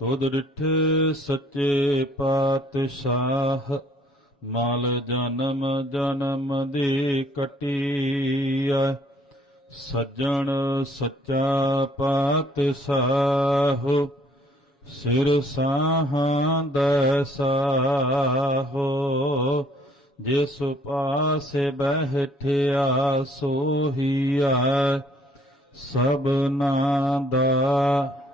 ਤੁਧ ਡਿਠ ਸੱਚੇ ਪਾਤਸ਼ਾਹ, ਮਾਲ ਜਨਮ ਜਨਮ ਦੀ ਕਟੀਆ ਸੱਜਣ ਸੱਚਾ ਪਾਤਸ਼ਾਹ, ਸਿਰ ਸਾਹਾਂ ਦਸਾਹੋ ਜਿਸ ਪਾਸੇ ਬਹਿਠਿਆ ਸੋਹੀਆ ਸਭਨਾ ਦਾ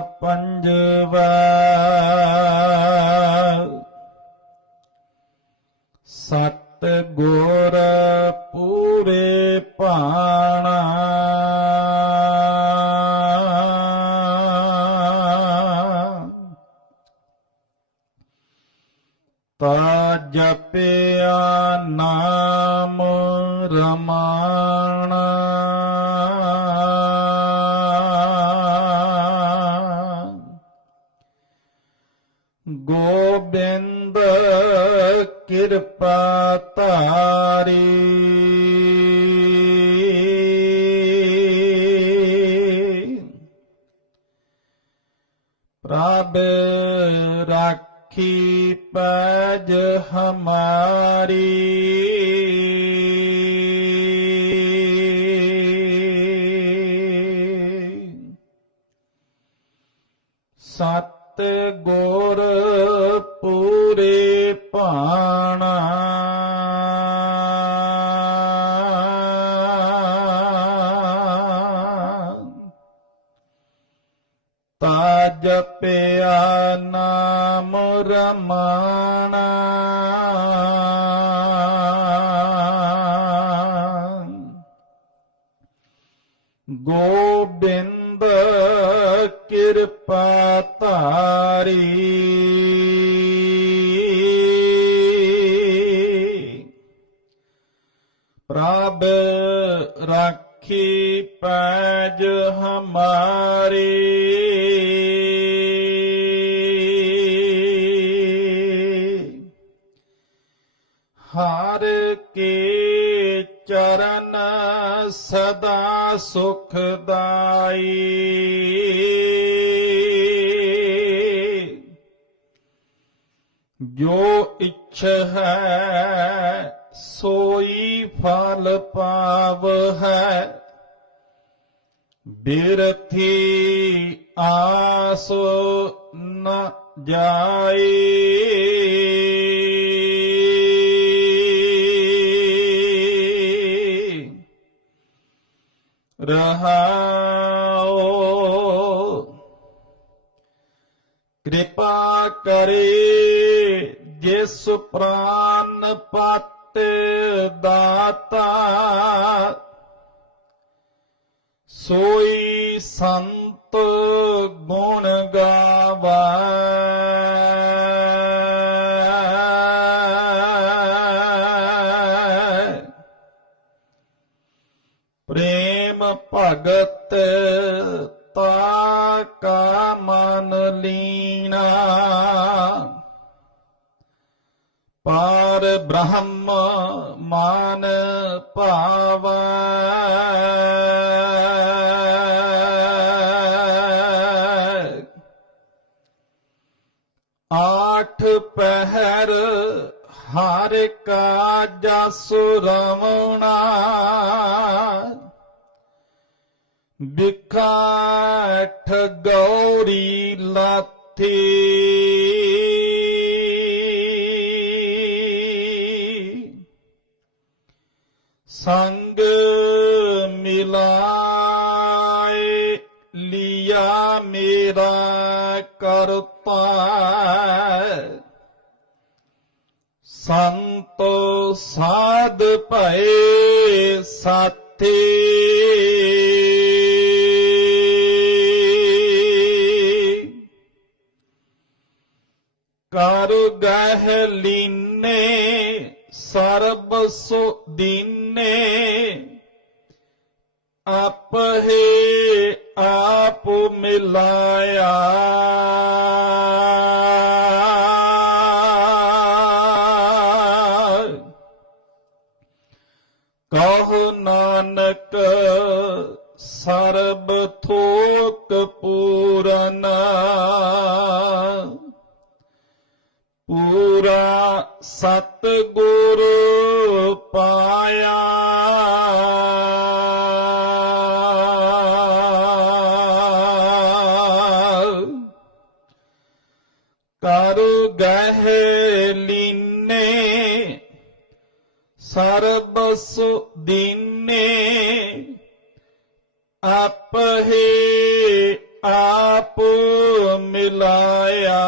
ਪੰਜਵਾ। ਸਤ ਗੁਰ ਪੂਰੇ ਪਾਣਾ ਗੋਬਿੰਦ ਕਿਰਪਾ ਤਾਰੀ ਪ੍ਰਭ ਰਾਖੀ ਪੈਜ ਹਮਾਰੀ। ਸਤ ਗੁਰ ਪੂਰੇ ਭਾਣਾ ਪ੍ਰਭ ਰਾਖੀ ਪੈਜ ਹਮਾਰੀ। ਹਰ ਕੇ ਚਰਨ ਸਦਾ ਸੁਖਦਾਈ ਜੋ ਇੱਛ ਹੈ ਸੋਈ ਫਲ ਪਾਵ ਹੈ। ਬਿਰਥੀ ਆਸ ਨ ਜਾਈ ਰਹਾਓ ਕਿਰਪਾ ਕਰੇ ਜਿਸ ਪ੍ਰਾਨ ਪਤ ਦਾਤਾ। ਸੋਈ ਸੰਤ ਗੁਣ ਗਾਵਾ। ਪ੍ਰੇਮ ਭਗਤ ਤਾ ਕਾ ਮਨ ਲੀਣਾ ਪਾ ਬ੍ਰਹਮ ਮਾਨ ਭਾਵੈ ਆਠ ਪਹਿਰ ਹਰ ਕਾ ਜਸ ਰਵਣਾ ਬਿਖਾਠ ਗੌਰੀ ਲਾਥੀ ਸੰਗ ਮਿਲਾਏ ਲਿਆ ਮੇਰਾ ਕਰਤਾ ਸੰਤ ਸਾਧ ਭਏ ਸਾਥੀ। ਕਰ ਗਹਿ ਲੀਨੇ ਸਰਬ ਸੁ ਦੀਨੇ ਆਪੇ ਆਪ ਮਿਲਾਇਆ। ਕਰ ਗਹਿ ਲੀਨੇ ਸਰਬਸ ਦੀਨੇ ਆਪੇ ਆਪ ਮਿਲਾਇਆ।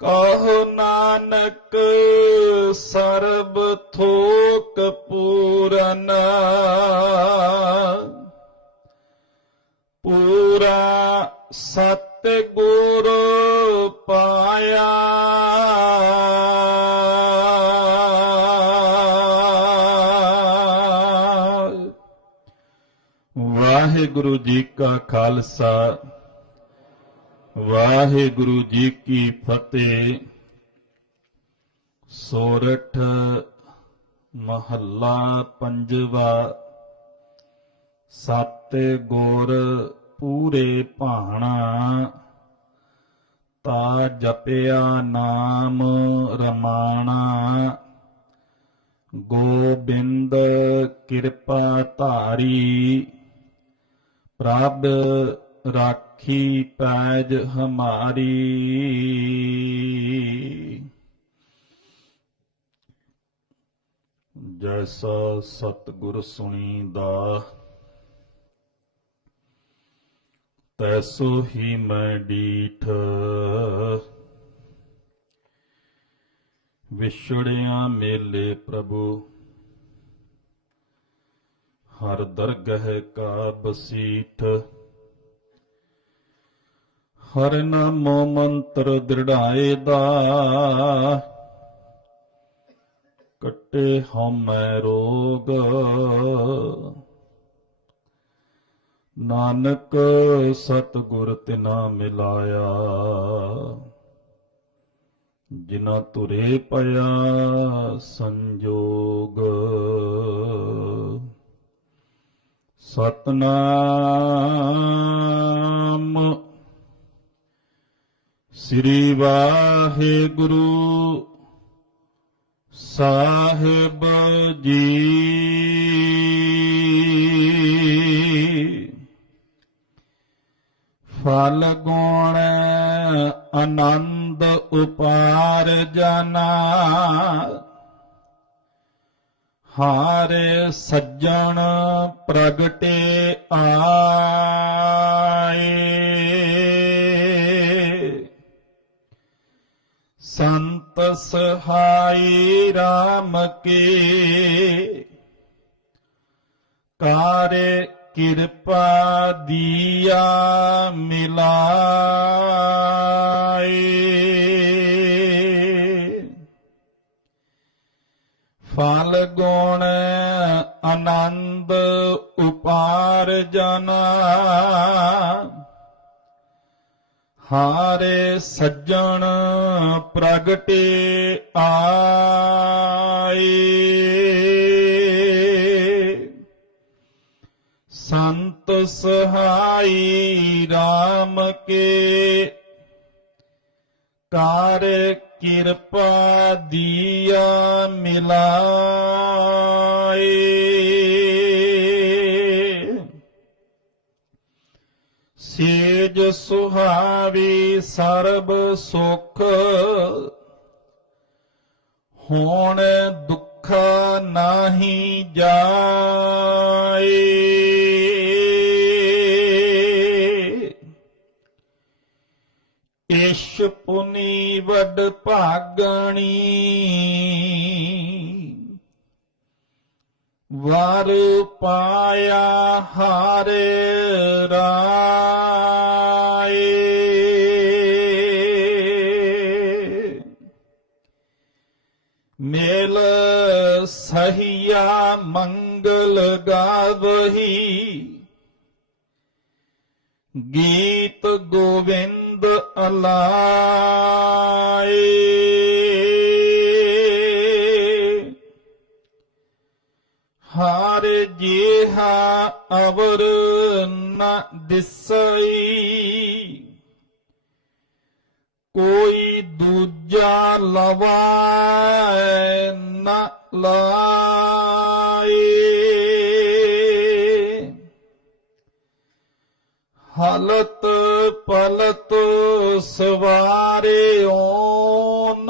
ਕਹੋ ਨਾਨਕ ਸਰਬ ਥੋਕ ਪੂਰਨ। ਪੂਰਾ ਸਤ ਗੁਰ ਪਾਇਆ। ਵਾਹਿਗੁਰੂ ਜੀ ਕਾ ਖਾਲਸਾ, ਵਾਹਿਗੁਰੂ ਜੀ ਕੀ ਫਤਿਹ। ਸੋਰਠ ਮਹੱਲਾ ਪੰਜਵਾ ਸਤ ਗੁਰ ਪੂਰੇ ਭਾਣਾ, ਤਾ ਜਪਿਆ ਨਾਮ ਰਮਾਣਾ। ਗੋਬਿੰਦ ਕਿਰਪਾ ਧਾਰੀ, ਪ੍ਰਭ ਰਾਖੀ ਪੈਜ ਹਮਾਰੀ। ਜੈਸਾ ਸਤਿਗੁਰ ਸੁਣੀਦਾ ਤੈਸੋ ਹੀ ਮੈਂ ਡੀਠ। ਵਿਛੜਿਆ ਮੇਲੇ ਪ੍ਰਭੂ। ਹਰ ਦਰਗਹਿ ਕਾ ਬਸੀਠ। ਹਰ ਨਾਮੋ ਮੰਤਰ ਦ੍ਰਿੜਾਏ ਦਾ। ਕੱਟੇ ਹਉਮੈ ਰੋਗ। ਨਾਨਕ ਸਤਿਗੁਰ ਤਿਨਾ ਮਿਲਾਇਆ। ਜਿਨਾ ਤੁਰੇ ਪਿਆ ਸੰਜੋਗ। ਸਤਨਾਮ ਸ੍ਰੀ ਵਾਹਿਗੁਰੂ ਸਾਹਿਬ ਜੀ। ਫਲ ਗੁਣ ਆਨੰਦ ਉਪਾਰ ਜਨਾ। ਹਾਰ ਸੱਜਣ ਪ੍ਰਗਟੇ ਆਏ। ਸੰਤ ਸਹਾਈ RAM ਕੇ। ਕਾਰੇ ਕਿਰਪਾ ਦੀਆ ਮਿਲਾਏ। ਫਲ ਗੁਣ ਆਨੰਦ ਉਪਾਰ ਜਨਾ। ਹਾਰੇ ਸੱਜਣ ਪ੍ਰਗਟੇ ਆਏ। ਸੰਤ ਸਹਾਈ RAM ਕੇ। ਕਾਰ ਕਿਰਪਾ ਦੀਆ ਮਿਲਾਏ। ਸੇਜ ਸੁਹਾਵੀ ਸਰਬ ਸੁਖ। ਹੋਣ ਦੁੱਖ ਨਾਹੀ ਜਾਏ। ਪੁਨੀ ਵਡ ਭਾਗਣੀ। ਵਰ ਪਾਇਆ ਹਾਰੇ ਰਾਏ। ਮੇਲ ਸਹੀਆ ਮੰਗਲ ਗਾਵਹੀ। ਗੀਤ ਗੋਵਿੰਦ ਅਲਾਏ। ਹਰ ਜੀਹਾ ਅਵਰ ਨ ਦਿਸਈ। ਕੋਈ ਦੂਜਾ ਲਵਾਏ ਨ ਲਾਈ ਹਾਲਤ ਪਲਤ ਸਵਾਰੇ ਓਨ।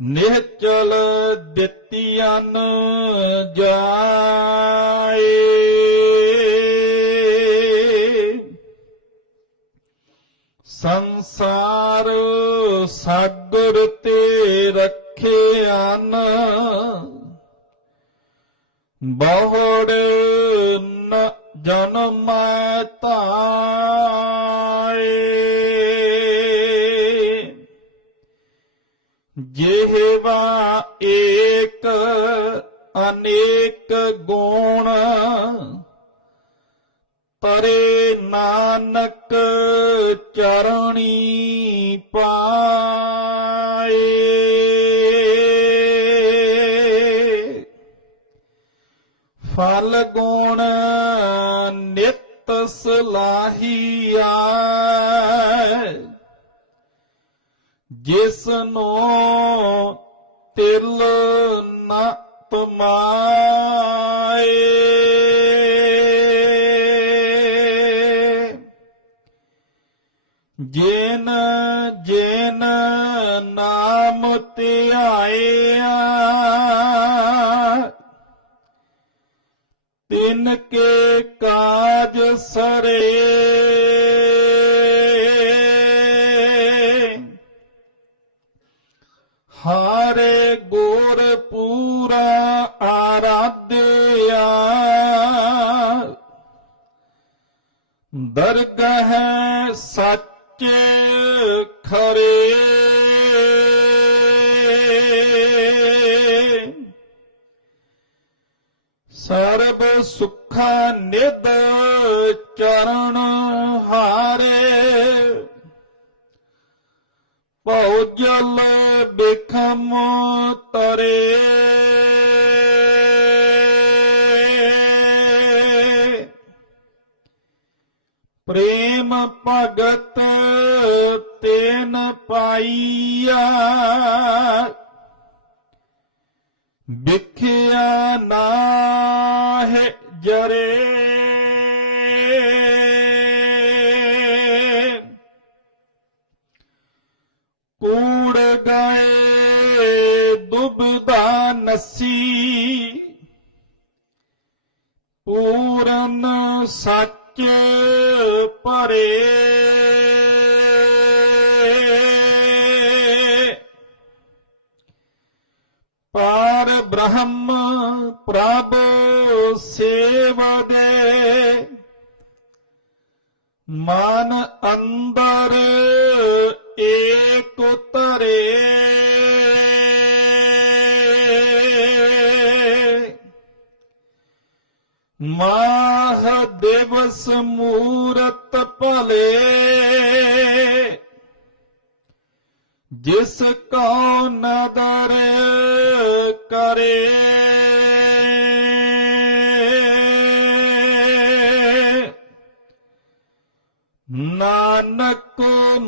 ਨਿਹਚਲ ਦਿੱਤੀਆਂ ਜਾਏ। ਸੰਸਾਰ ਸਾਗਰ ਤੇ ਰੱਖਿਆ ਨ ਬਹੁੜ ਜਨਮ ਤਾਏ ਜਿਹਵਾ ਏਕ ਅਨੇਕ ਗੁਣ ਪਰੇ ਨਾਨਕ ਚਰਣੀ ਪਾਏ। ਫਲ ਗੁਣ ਸਲਾਹੀਆ ਜਿਸ ਨੂੰ ਤਿਲ ਨ ਤਮਾਏ ਜਿਨ ਜਿਨ ਨਾਮ ਧਿਆਇਆ ਤਿਨ ਕੇ ਕਾਜ ਸਰੇ ਹਾਰੇ ਗੁਰ ਪੂਰਾ ਆਰਾਧਿਆ ਦਰਗਹ ਸੱਚ ਸਰਬ ਸੁਖਾ ਨਿਦ ਚਰਨ ਹਾਰੇ। ਭਉ ਜਲ ਬਿਖਮ ਤਰੇ। ਪ੍ਰੇਮ ਭਗਤ ਤੇਨ ਪਾਈਆ। ਵਿਖਿਆ ਨਾਹਿ ਜਰੇ। ਕੂੜ ਗਏ ਦੁਬਦਾ ਨਸੀ। ਪੂਰਨ ਸੱਚ ਪ੍ਰਭ ਸੇਵ ਦੇ ਮਨ ਅੰਦਰ ਏਕ ਤਰੇ ਮਾਹ ਦਿਵਸ ਮੂਰਤ ਭਲੇ। ਜਿਸ ਕੋ ਨਦਰ ਕਰੇ। ਨਾਨਕ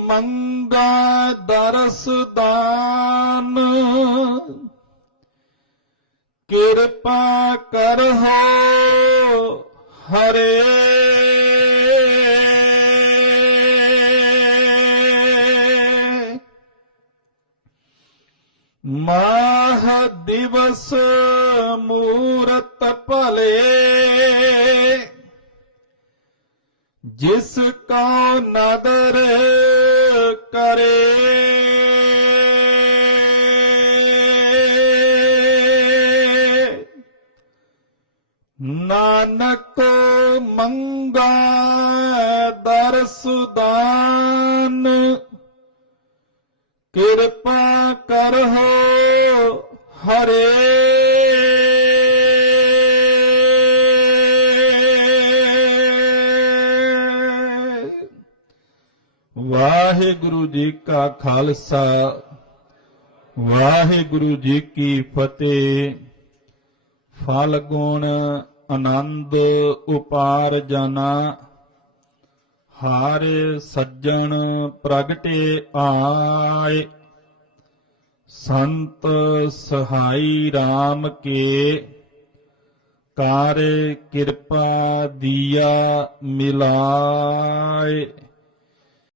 ਮੰਗਾ ਦਰਸ ਦਾਨ। ਕਿਰਪਾ ਕਰੋ ਹਰੇ। ਮਾਹ ਦਿਵਸ ਮੂਰਤ ਭਲੇ ਜਿਸ ਕੋ ਨਦਰ ਕਰੇ ਨਾਨਕ ਮੰਗਾ ਦਰਸਦਾਨ ਕਿਰਪਾ ਕਰੋ ਹਰੇ। ਵਾਹਿਗੁਰੂ ਜੀ ਕਾ ਖਾਲਸਾ, ਵਾਹਿਗੁਰੂ ਜੀ ਕੀ ਫਤਿਹ। ਫਲ ਗੁਣ ਆਨੰਦ ਉਪਾਰ ਜਾਣਾ ਹਾਰ ਸੱਜਣ ਪ੍ਰਗਟੇ ਆਏ। ਸੰਤ ਸਹਾਈ RAM ਕੇ ਕਾਰ ਕਿਰਪਾ ਦੀਆ ਮਿਲਾਏ।